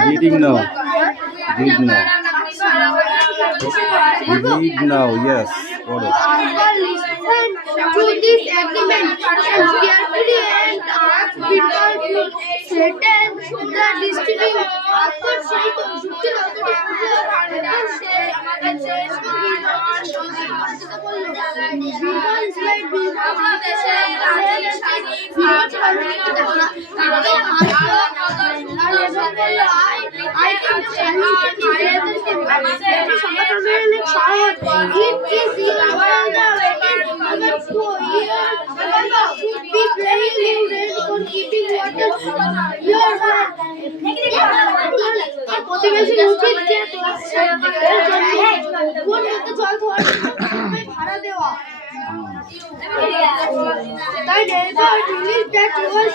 Reading now. Read now. Read now. Yes. Got it. Listen to this agreement carefully and ask people to threaten the district. After saying ভাড়া দেওয়া তাই নেবার release that was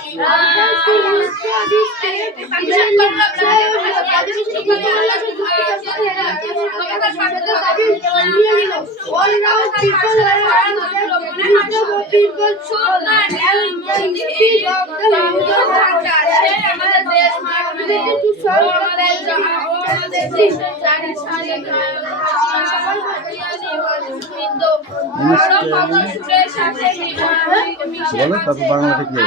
বলো তারপর বাংলা থেকে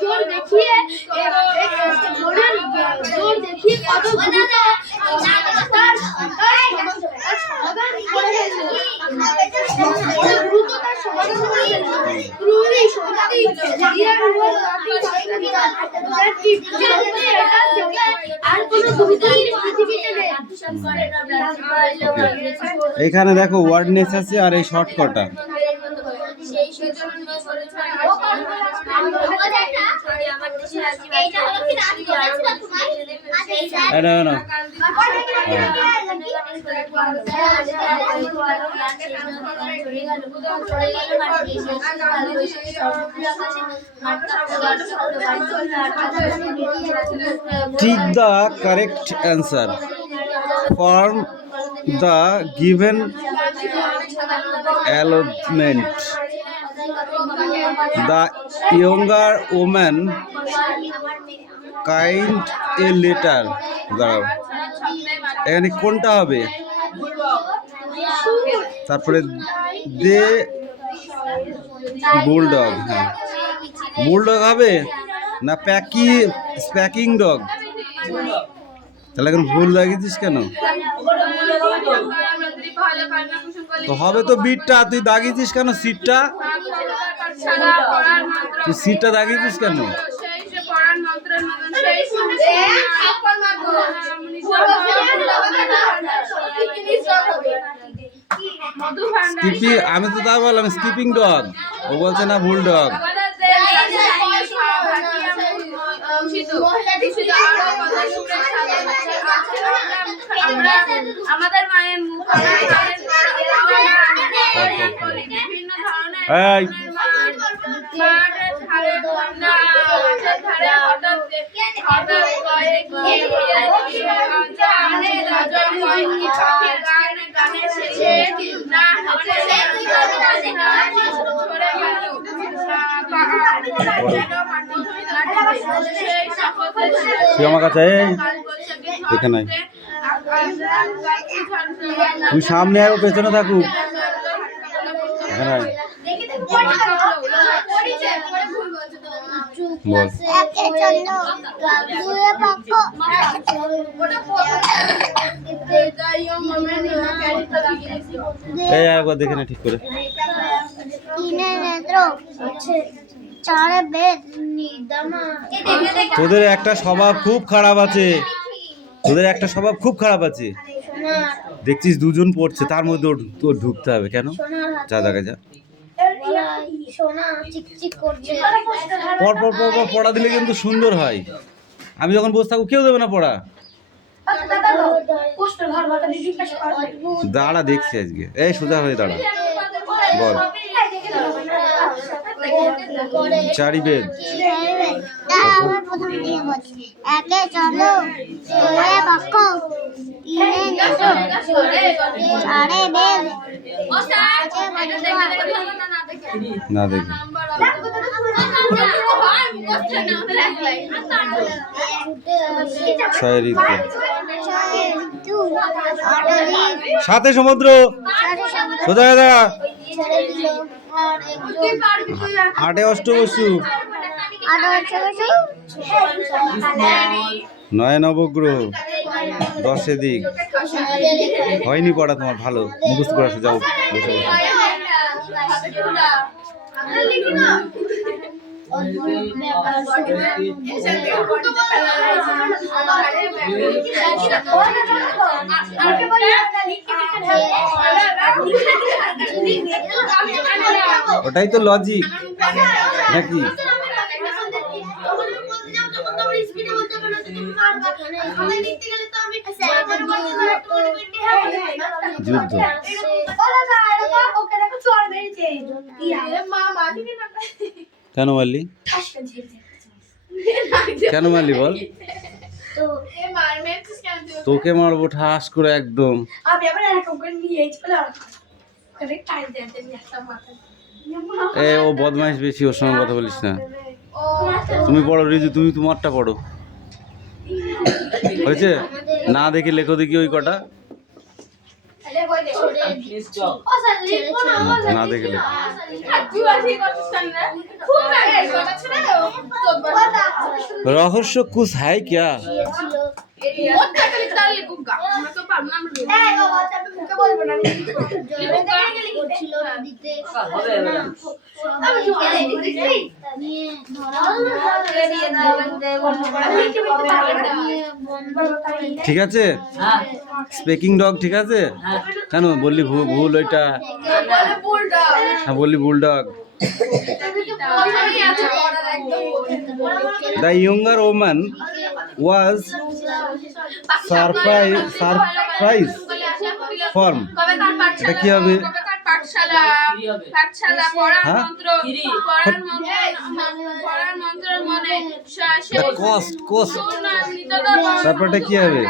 জোর দেখিয়ে কত এখানে দেখো ওয়ার্ডনেস আছে আর এই শর্টকাটটা Take the correct answer. Form the given allotment. The younger woman kind a letter. দাঁড়াও এখানে কোনটা হবে তারপরে দে বুলডগ হ্যাঁ বুলডগ হবে না স্প্যাকিং ডগ তাহলে এখন ভুল লাগিয়েছিস কেন তো হবে তো বিটটা তুই দাগিয়েছিস কেন সিটটা তুই সিটটা দাগিয়েছিস কেন আমি তো তা বললাম স্কিপিং ডগ ও বলছে না ভুল ডগ আমাদের মায়ের মুখ আমার কাছে এখানে তুই সামনে আর পেছনে থাকুক এখানে বল এই একবার দেখে না ঠিক করে তোদের একটা স্বভাব খুব খারাপ আছে দেখছিস দুজন পড়ছে তার মধ্যে তোর ঢুকতে হবে কেন যা দেখা যা পর পর পর পর পড়া দিলে কিন্তু সুন্দর হয় আমি যখন বসে থাকবো কেউ দেবে না পড়া দাঁড়া দেখছি আজকে এই সোজা হয়ে দাঁড়া বল চারি বেদ একে চলো বাক্য চারে বেদ না দেখি ছয়ের ঈদ সাথে সমুদ্র সোজা দাদা আটে অষ্টবসু নয় নবগ্রহ 10 দিক হয়নি পড়া তোমার ভালো মুখস্থ করে আসো যাও বসে বসে ওটাই তো লজিক নাকি যুদ্ধ কেন মারলি কেন মারলি বল তোকে মারবো ঠাস করে একদম এ ও বদমাইশ বেশি ওর সঙ্গে কথা বলিস না তুমি পড়ো রিজু তুমি তোমারটা পড়ো হয়েছে না দেখে লেখো দেখি ওই কটা না দেখে লেখো रहस्य कुछ है क्या ঠিক আছে স্পিকিং ডগ ঠিক আছে কেন বললি ভুল ওইটা হ্যাঁ বললি bulldog The younger woman was surprised form এটা কি হবে cost তারপরটা কি হবে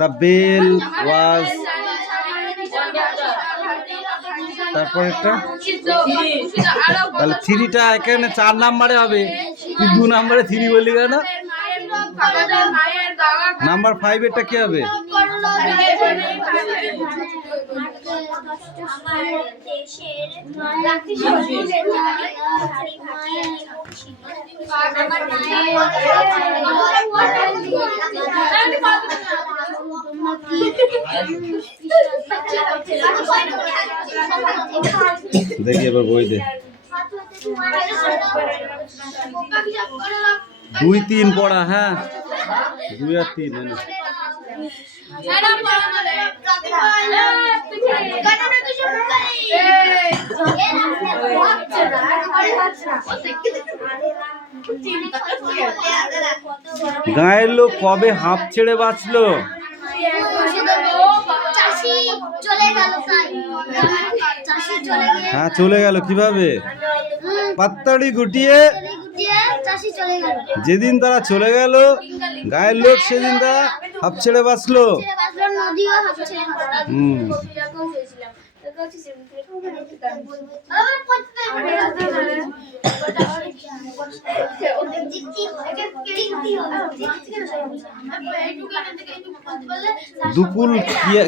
The bell was তারপরেরটা তাহলে 3টা এখানে 4 নম্বরে হবে তুই 2 নম্বরে 3 বললি কেন নাম্বার 5 এরটা কি হবে দেখি এবার বই দে 2-3 পড়া হ্যাঁ 2 আর 3 গায়ের লোক কবে হাঁপ ছেড়ে বাঁচলো হ্যাঁ চলে গেল কিভাবে পাত্তাড়ি গুটিয়ে যেদিন তারা চলে গেল গায়ের লোক সেদিন তারা হাঁপ ছেড়ে বাঁচলো দুকুল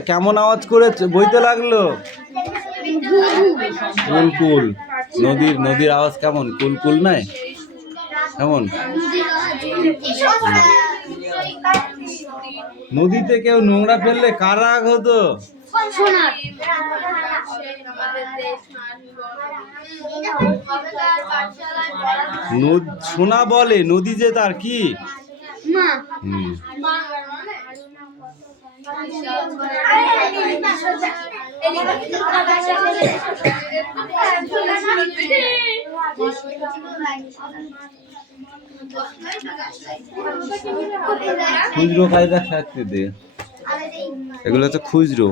কেমন আওয়াজ করে বইতে লাগলো কুলকুল নদীর আওয়াজ কেমন কুলকুল নাই কেমন নদীতে কেউ নোংরা ফেললে কার রাগ হতো সোনা বলে নদী যে তার কি খুচরো কায়দা থাকতে দে এগুলো হচ্ছে খুচরো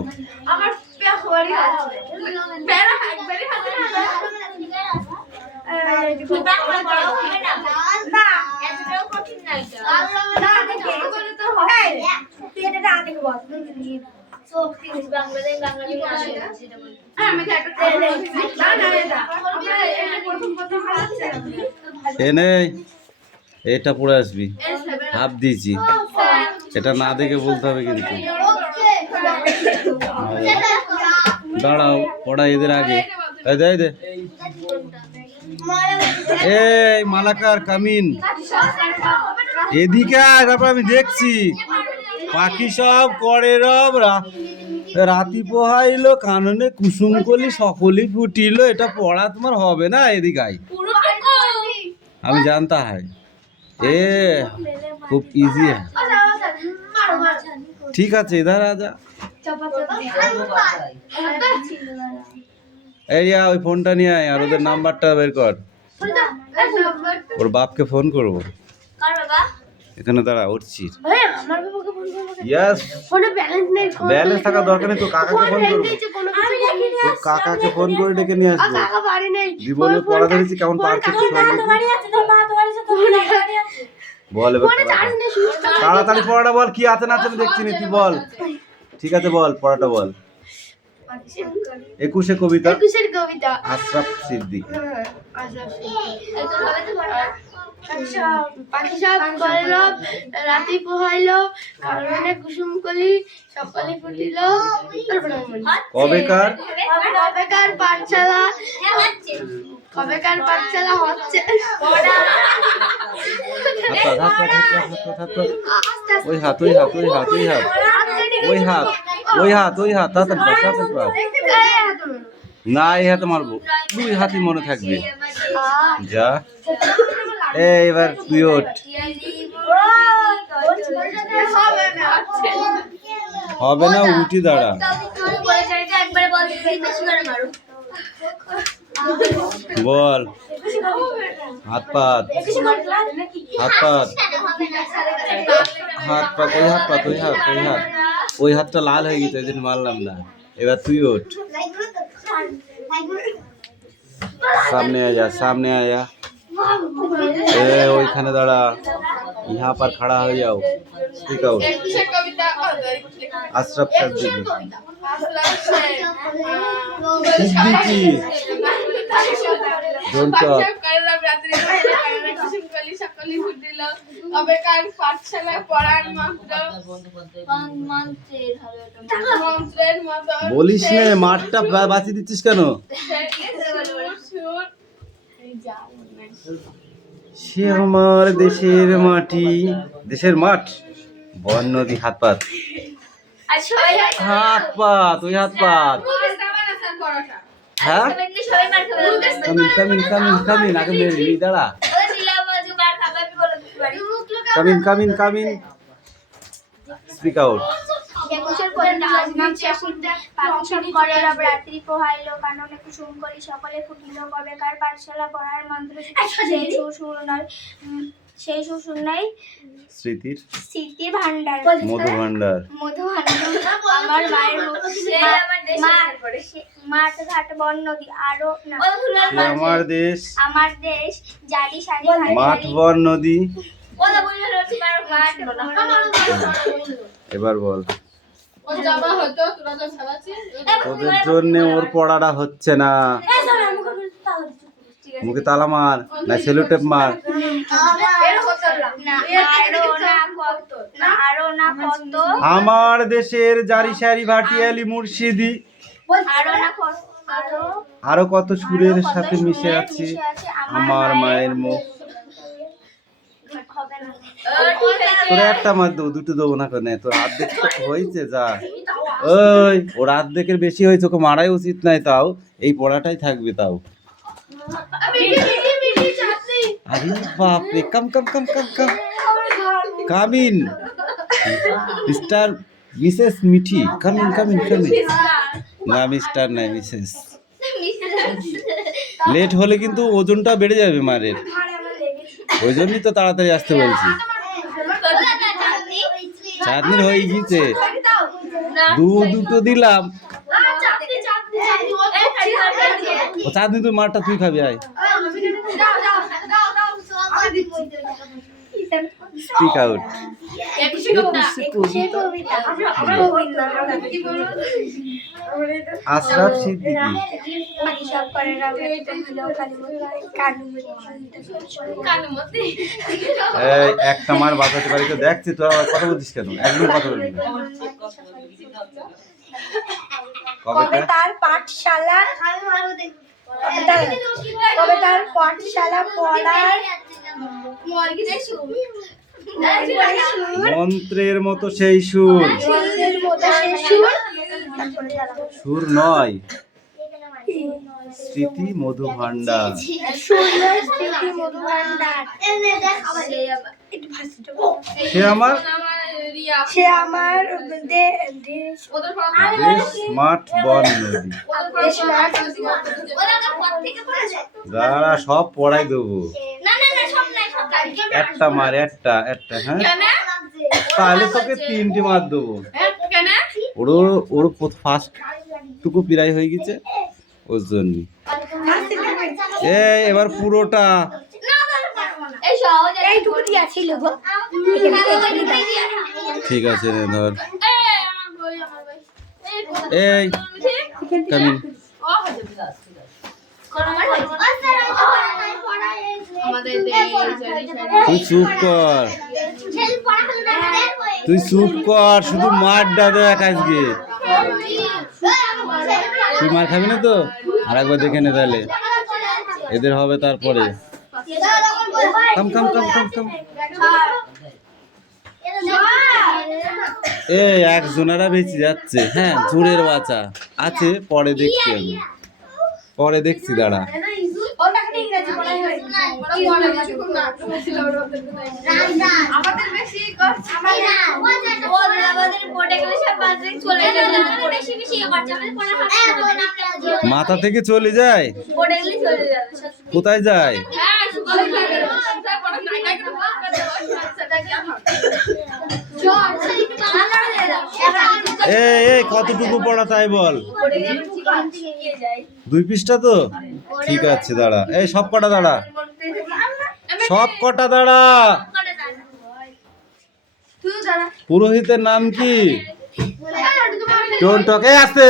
এনে এটা পড়ে আসবি, হাফ দিয়েছি, এটা না দেখে বলতে হবে কিন্তু। দাঁড়াও, পড়া এদের আগে। এই দে, এই দে। এই মালাকার কামিন, এদিকে আয়, তারপর আমি দেখছি। পাখি সব করে রব, রাতি পোহাইলো, কাননে কুসুম কলি সকলই ফুটিলো। এটা পড়া তোমার হবে না, এদিকে আয়। আমি জানতা হয় এ খুব ইজি है। ঠিক আছে, इधर आ जा। এই ওই ফোনটা নিয়ে আয় আর ওদের নাম্বারটা বের কর। ওর বাপকে ফোন করবো। এখানে দাঁড়া, উঠছি। ইয়েস, ব্যালেন্স থাকা দরকার নেই তো, কাকাকে ফোন করবো। তো কাকাকে ফোন করে ডেকে নিয়ে আসবো। জীবনে পড়া ধরেছি কেমন পারছে বল। এবার তাড়াতাড়ি পড়াটা বল, কি আছে না আছে আমি দেখছি না, তুই বল। ঠিক আছে বল, পড়াটা বল। 21 কবিতা, আশরাফ সিদ্দিক। পাখি সব করে রব, রাতি পোহাইলো, কাননে কুসুম কলি সকলে ফুটিল। কবেকার পাঠশালা, কবেকার পাঠশালা হচ্ছে। ওই হাত, ওই হাত, ওই হাত, ওই হাত, ওই হাত, ওই হাত, ওই হাত, না এই হাতে মারবো, দুই হাতই মনে থাকবে। যা, এবার তুই ওঠ। হবে না, উঠি দাঁড়া। বল, হাত পাত, হাত পাত, হাত পাত, ওই হাত পাত, ওই হাত, ওই হাত, ওই হাতটা লাল হয়ে গেছে, ওই জন্য মারলাম না। এবার তুই ওঠ, সামনে আয় যা, সামনে আয় যা। ওইখানে দাঁড়া, यहाँ पर खड़ा हो जाओ। Speak out. Ashraf Siddiqui, Siddiqui, don't talk. বলিস নে, মাঠটা বাঁচিয়ে দিচ্ছিস কেন? সে আমার দেশের মাটি, দেশের মাঠ, বন নদী, হাত পাত, হাত পাত, ওই হাত পাত। হ্যাঁ, কামিন কামিন কামিন কামিন, আগে মেরে দাঁড়া। Come in come in come in, speak out. রাত্রি পোহাইলো, কাননে কুসুম কলি সকলে ফুটিল। কবেকার পাঠশালা পড়ার মন্ত্র, সেই সুর নাই স্মৃতির ভান্ডার, মধু ভান্ডার। আমার মায়ের মাঠ ঘাট বন নদী, আরো আমার দেশ, আমার দেশ, জারি সারি মাঠ বন নদী। এবার বল, তোদের জন্য ওর পড়াটা হচ্ছে না। মুখে তালা মার, না সেলুটেপ মার। আমার দেশের জারি সারি ভাটিয়ালি মুর্শিদি, আরো কত সুরের সাথে মিশে আছে আমার মায়ের মুখ। তোর একটা মার দেবো, দুটো দেবো না কেন? তোর অর্ধেক হয়েছে, যা। ওই ওর অর্ধেকের বেশি হয়েছে, ওকে মারাই উচিত নাই, তাও এই পড়াটাই থাকবে। তাও আরে বাপরে, come come come come come, come in mister Mrs Mithi, come in come in come in. না মিস্টার নাই, মিসেস। লেট হলে কিন্তু ওজনটা বেড়ে যাবে মারের, ওই জন্যই তো তাড়াতাড়ি আসতে বলছি। চাঁদনির হয়ে গিয়েছে, দুটো দিলাম। ও চাঁদনি, তুই মারটা তুই খাবি, আয়। Speak out. আশরাফ সিদ্দিকী। সব করে রাতে হলো কানুমতি এই একটা মার বাঁচাতে পারি তো, দেখছি তো আবার কথা বলছিস কেন? একদম কথা বলবি না। কবে তার পাঠশালা পড়ার মন্ত্রের মতো সেই সুর, সুর নয় স্মৃতি মধু ভান্ডার। সে আমার দেশ মাঠ বন নদী। দাঁড়া, সব পড়াই দেবো। একটা মার, একটা হ্যাঁ, তাহলে তোকে 3টে মার দেবো। ওর ফার্স্ট টুকু প্রায় হয়ে গেছে, ওর জন্য। এবার পুরোটা ঠিক আছে রে, ধর। এই কামিন, তুই চুপ কর, তুই চুপ কর, শুধু মারটা দেখ আজকে। তুই মার খাবি না তো? আর একবার দেখে নে তাহলে, এদের হবে তারপরে। কাম কাম কাম কাম কাম। এই একজনেরা বেঁচে যাচ্ছে। হ্যাঁ, ঝুড়ের বাচ্চা আছে, পরে দেখছি আমি, পরে দেখছি, দাঁড়া। মাথা থেকে চলে যায়, কোথায় যায়? এই কতটুকু পড়া তাই বল। 2 পৃষ্ঠা তো? ঠিক আছে, দাঁড়া। এই সব কটা দাঁড়া, সব কটা দাঁড়া। পুরোহিতের নাম কি? টোনটকে আছে।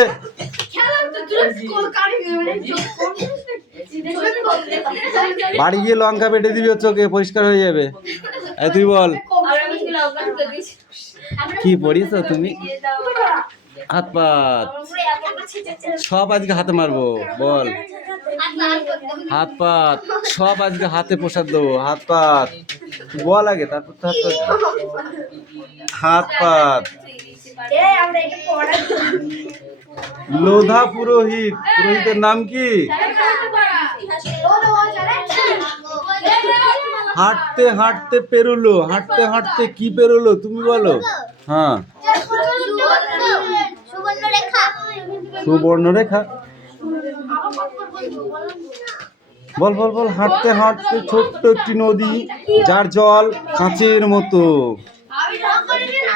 বাড়ি গিয়ে লঙ্কা বেটে দিবি, চোখে পরিষ্কার হয়ে যাবে। এই তুই বল, কি পড়িস তুমি? হাত পাত সব আজকে হাতে মারবো, বল। হাত পাত সব আজকে হাতে প্রসাদ দেবো। হাত পাত বল আগে, তারপর তো হাত পাত। লোধা পুরোহিত, পুরোহিতের নাম কি? হাঁটতে হাঁটতে পেরোলো, হাঁটতে হাঁটতে কি পেরোলো তুমি বলো? হ্যাঁ, সুবর্ণরেখা। বল বল বল। হাঁটতে হাঁটতে ছোট্ট একটি নদী, যার জল কাঁচের মতো।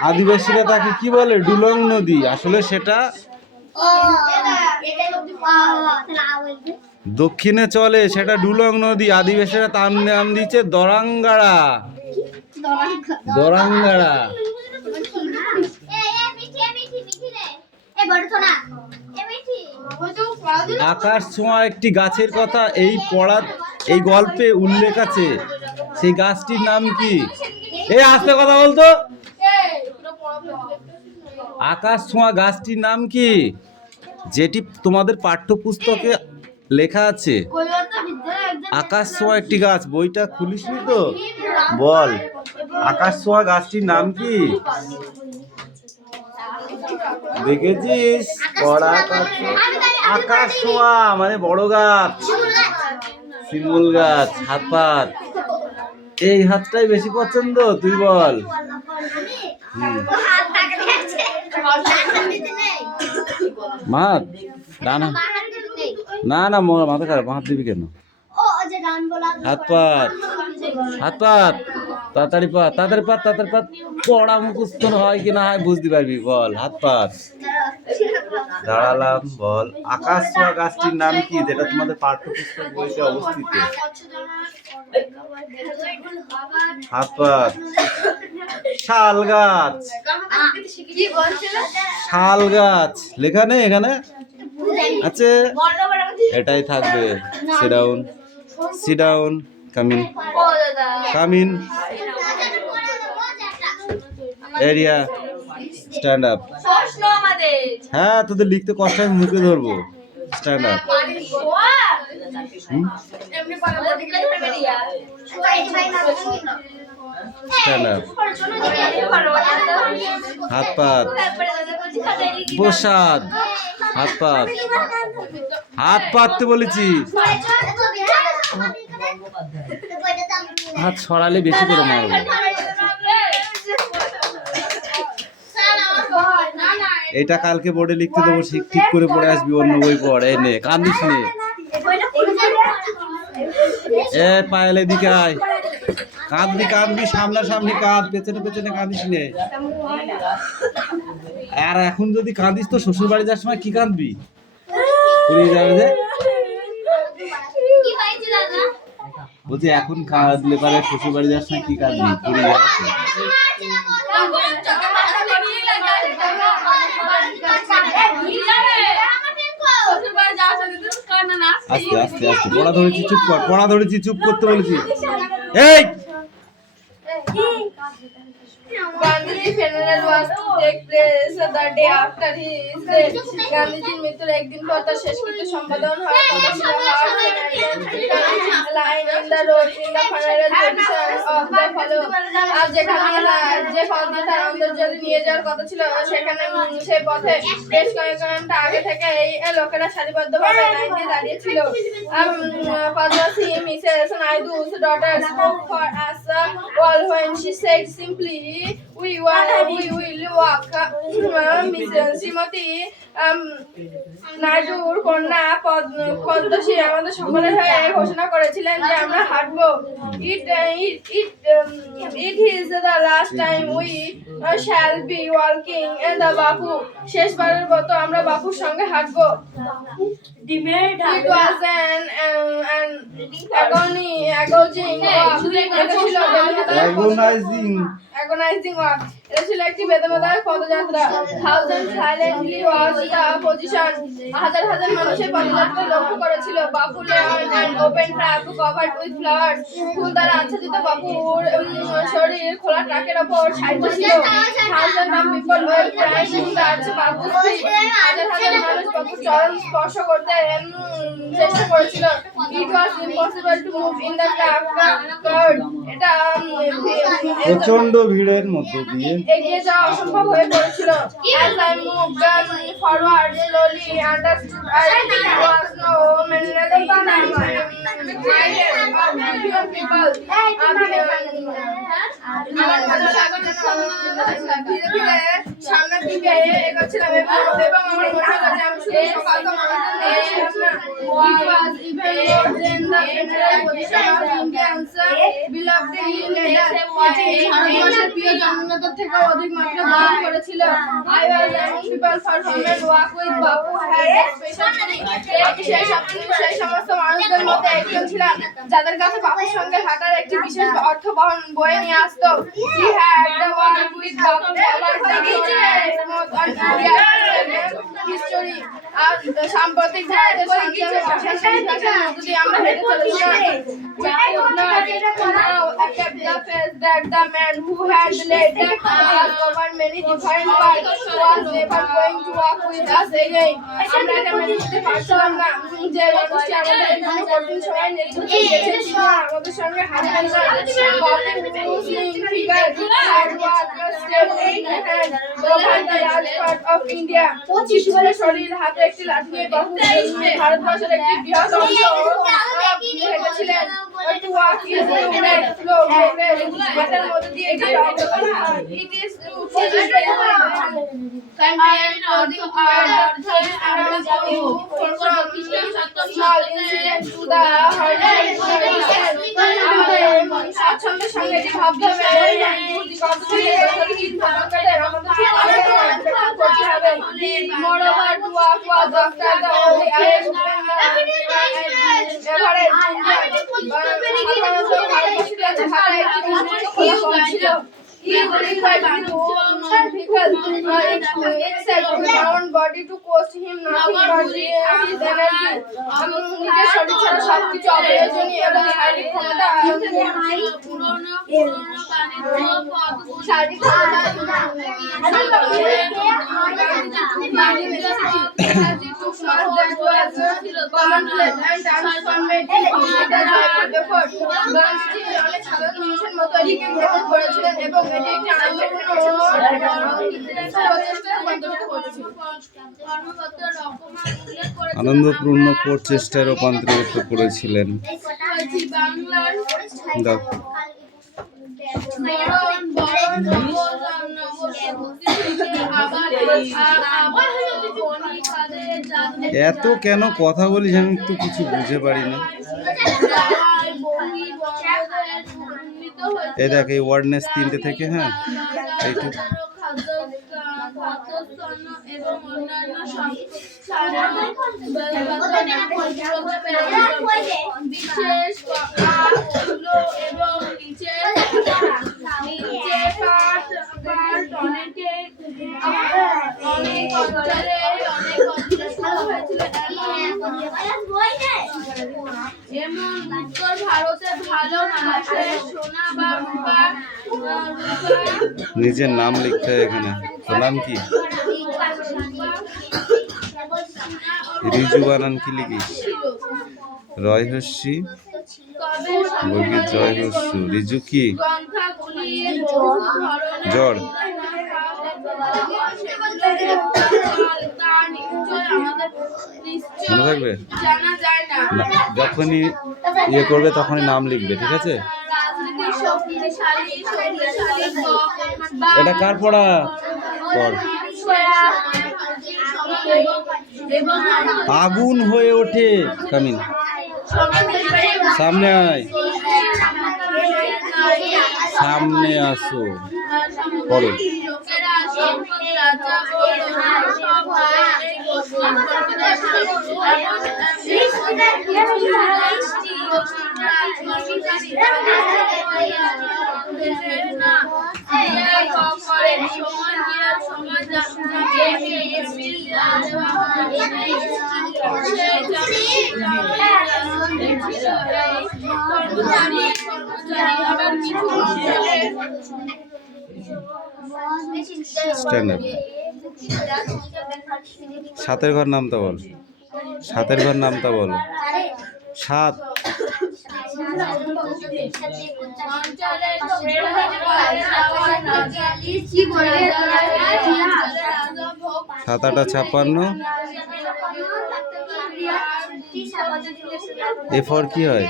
আদিবাসীরা তাকে কি বলে? ডুলং নদী। আসলে সেটা দক্ষিণে চলে, সেটা ডুলং নদী। আদিবাসীরা তার নাম দিয়েছে দরাঙ্গাড়া। দরাঙ্গাড়া। আকাশ ছোঁয়া একটি গাছের কথা এই গল্পে উল্লেখ আছে, সেই গাছটির নাম কি? এই আস্তে কথা বলতো। আকাশ ছোঁয়া গাছটির নাম কি, যেটি তোমাদের পাঠ্যপুস্তকে লেখা আছে? আকাশ ছোঁয়া একটি গাছ, বইটা খুলিসনি তো? বল, আকাশ ছোঁয়া গাছটির নাম কি? দেখেছিস? আকাশ ছোঁয়া মানে বড় গাছ, শিমুল গাছ। হাত পাত, এই হাতটাই বেশি পছন্দ, তুই বল। মাত ডানা, না না মাথা খারাপ, হাত দিবি কেন? হাত পাত, হাত পাত, তাড়াতাড়ি পাত, তাড়াতাড়ি পাত, তাড়াতাড়ি পাত। পড়া মুখস্থ হয় কি না হয় বুঝতে পারবি, বল। হাত পাত। দাঁড়ালাম, বল। আকাশ ছোঁয়া গাছটির নাম কি, যেটা তোমাদের পাঠ্যপুস্তক বইতে অবস্থিত? হাত পাত। শাল গাছ, কি বলছিল? শাল গাছ লেখা নেই এখানে আছে, এটাই থাকবে। Sit down, sit down, come in, ও দাদা come in, area, stand up. প্রশ্ন আমাদের হ্যাঁ, তোদের লিখতে কষ্ট হয়, মুখে ধরবো। স্ট্যান্ড আপ, এমনি পারে বডি কাজ করে বেরিয়া স্ট্যান্ড আপ, হাত পাত, প্রসাদ, হাত পাত, হাত পাততে বলেছি। হাত ছড়ালে বেশি করে মারবে। এটা কালকে বোর্ডে লিখতে দেবো, ঠিক করে পড়ে আসবি, অন্য বই পড়। এই নে, কান্দিস নে। এ পায়েল এদিকে আয়, কাঁদবি কাঁদবি, সামনাসামনি কাঁদ, পেছনে পেছনে কাঁদিস নে। আর এখন যদি কাঁদিস তো শ্বশুর বাড়ি যাওয়ার সময় কি কাঁদবি? পুড়িয়ে যাবে যে। বলছি এখন কাঁদলে পারে শ্বশুর বাড়ি যাওয়ার সময় কি কাঁদবি? পুড়িয়ে যাবে। আস্তে আস্তে আস্তে, পড়া ধরেছি, চুপ কর। পড়া ধরেছি, চুপ করতে বলেছি। এই Gandhiji funeral was to take place the day after his death. গান্ধীজির মৃত্যুর একদিন পর তার শেষকৃত্য সম্পাদন হওয়ার কথা ছিল। Line in the road in the funeral position of the follow. আর যেখানে যে পথ দিয়ে তার অন্তর্জলি নিয়ে যাওয়ার কথা ছিল, সেখানে সেই পথে বেশ কয়েক ঘন্টা আগে থেকে এই লোকেরা সারিবদ্ধভাবে লাইন দিয়ে দাঁড়িয়ে ছিল। Padmasi, Mrs. Naidu's daughter, spoke for us all when she said simply, we will walk. Mrs. Srimati নাইডুর কন্যা পদ্মশ্রী আমাদের সকলের হয়ে ঘোষণা করেছিলেন যে আমরা হাঁটবো। It is the last time we shall be walking in the বাপু। শেষবারের মতো আমরা বাপুর সঙ্গে হাঁটবো। It was an agonizing walk. এটা ছিল একটি বেদনাদায়ক পদযাত্রা। Thousands silently watched the position. হাজার হাজার মানুষের পদযাত্রা লক্ষ্য করেছিল। বাপু and open trap covered with flowers. ফুল দ্বারা আচ্ছাদিত বাপুর শরীর খোলা ট্রাকের ওপর সাইতে ছিল। Thousands of people were crying to touch বাপুর feet. হাজার হাজার মানুষ বাপুর চরণ স্পর্শ করতে চেষ্টা করেছিল। It was impossible to move in the crowd. এটা প্রচন্ড ভিড়ের মধ্যে দিয়ে এগিয়ে যাওয়া অসম্ভব হয়ে পড়েছিল। As I moved forward slowly, understood I was no mineral people. ধীরে ধীরে সামনের দিকে এগোচ্ছিলাম এবং আমার মনে হলো যে আমি শুধু সকাল It was even more than the general position of Indians beloved leaders. আমাদের প্রিয় জননেতার থেকে অধিক মাত্রা গ্রহণ করেছিল। I was among people for whom walk with Bapu had special meaning. আমি সেই সমস্ত মানুষদের মধ্যে একজন ছিলাম যাদের কাছে বাপুর সঙ্গে হাঁটার একটি বিশেষ অর্থ বয়ে নিয়ে আসতো। He had the walk with Bapu history. আর সাম্প্রতিক ভারতের সংক্ষেপে ভাষার মধ্য দিয়ে আমরা হেঁটে চলেছিলাম। We could not now accept the fact that the man who had led us over many different paths was never going to walk with us again. আমরা এটা মেনে নিতে পারছিলাম না যে মানুষটি আমাদের বিভিন্ন কঠিন সময় নেতৃত্ব দিয়েছেন, তিনি আমাদের সঙ্গে হাঁটবেন না। Muslim figure had walked step in hand over the large part of India. শিশুদের শরীর হাতে একটি লাঠি নিয়ে বাহু ভারতবর্ষের একটি বৃহৎ অংশ হেঁটেছিলেন। To walk is to make slow progress. এটার মধ্যে দিয়ে এটি it is to teach them small incident to the স্বাচ্ছন্দ্যের সঙ্গে এটি ভাবতে হবে। Moreover, to walk was after the only সাধারণত ভারতবর্ষের কাছে ঢাকা একটি উন্নত ফলাফল ছিল। He verified because it's a ground body to cost him nothing but his energy. নিজের শরীর ছাড়া সবকিছু অপ্রয়োজনীয় এবং শারীরিক ক্ষমতা শারীরিক অনেক সাধারণ মানুষের মতো এটিকে গ্রহণ করেছিলেন এবং এটি একটি আনন্দপূর্ণ প্রচেষ্টায় রূপান্তরিত করেছিলেন। এত কেন কথা বলিস আমি তো কিছু বুঝে পারি না। এই দেখ এই ওয়ার্ডনেস 3টে থেকে, হ্যাঁ এইটুকু যেমন উত্তর ভারতে ভালো মানুষের সোনা বা রূপা নিজের নাম লিখতে হয় এখানে। তোর নাম কি? রিজু বানান কি লিখিস? রয় হস্যি বর্গীর জয় হস্যু। রিজু কি? জ্বর। মনে থাকবে? যখনই ইয়ে করবে তখনই নাম লিখবে, ঠিক আছে? এটা কার পড়া? পড়। আগুন হয়ে ওঠে। কামিন সামনে আয়, সামনে আসো, পড়ো। Stand up. সাতের ঘর নামটা বল। সাতের ঘর নামটা বল। সাত। সাত আটা 56। এ ফর কি হয়?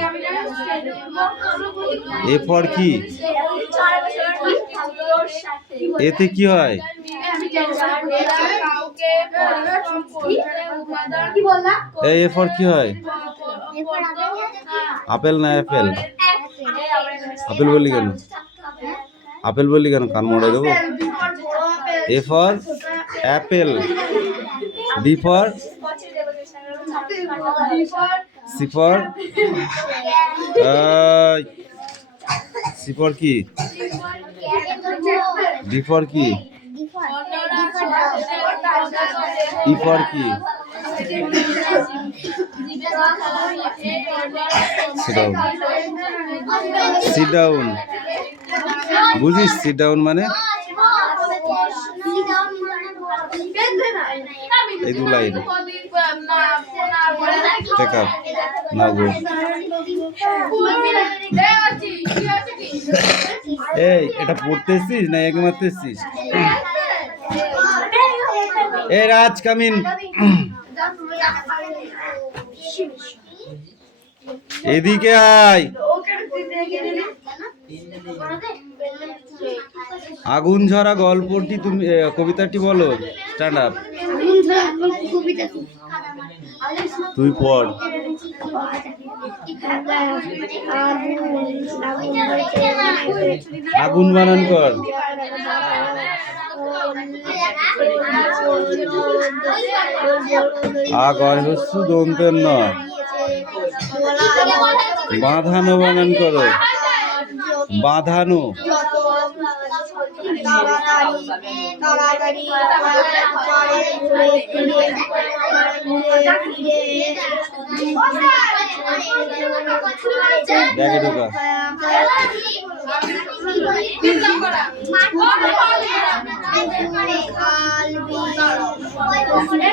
এ ফর কি? এতে কি হয়? এ ফর কি হয়? আপেল না অ্যাপেল? আপেল বললি কেন? আপেল বললি কেন? কান মোড়ে দেবো? A for apple. B for? C for? C for কি? ডি ফর কি? ই ফর কি? Sit down. বুঝিস সিট ডাউন মানে? এই দু line take up now go. এই এটা পড়তেছিস না একে মারতেছিস? এ রাজ কামিন। এদিকে আয়। আগুন ঝরা গল্পটি তুমি কবিতাটি বলো। Stand up. তুই পড়। আগুন বানান কর। আ গয় হস্যু দন্তের ন। বাঁধানো বানান করো, বাঁধানো। তাড়াতাড়ি চড়ে ঘুরে ফিরে ব্যাগে ঢোকা। ঘুরে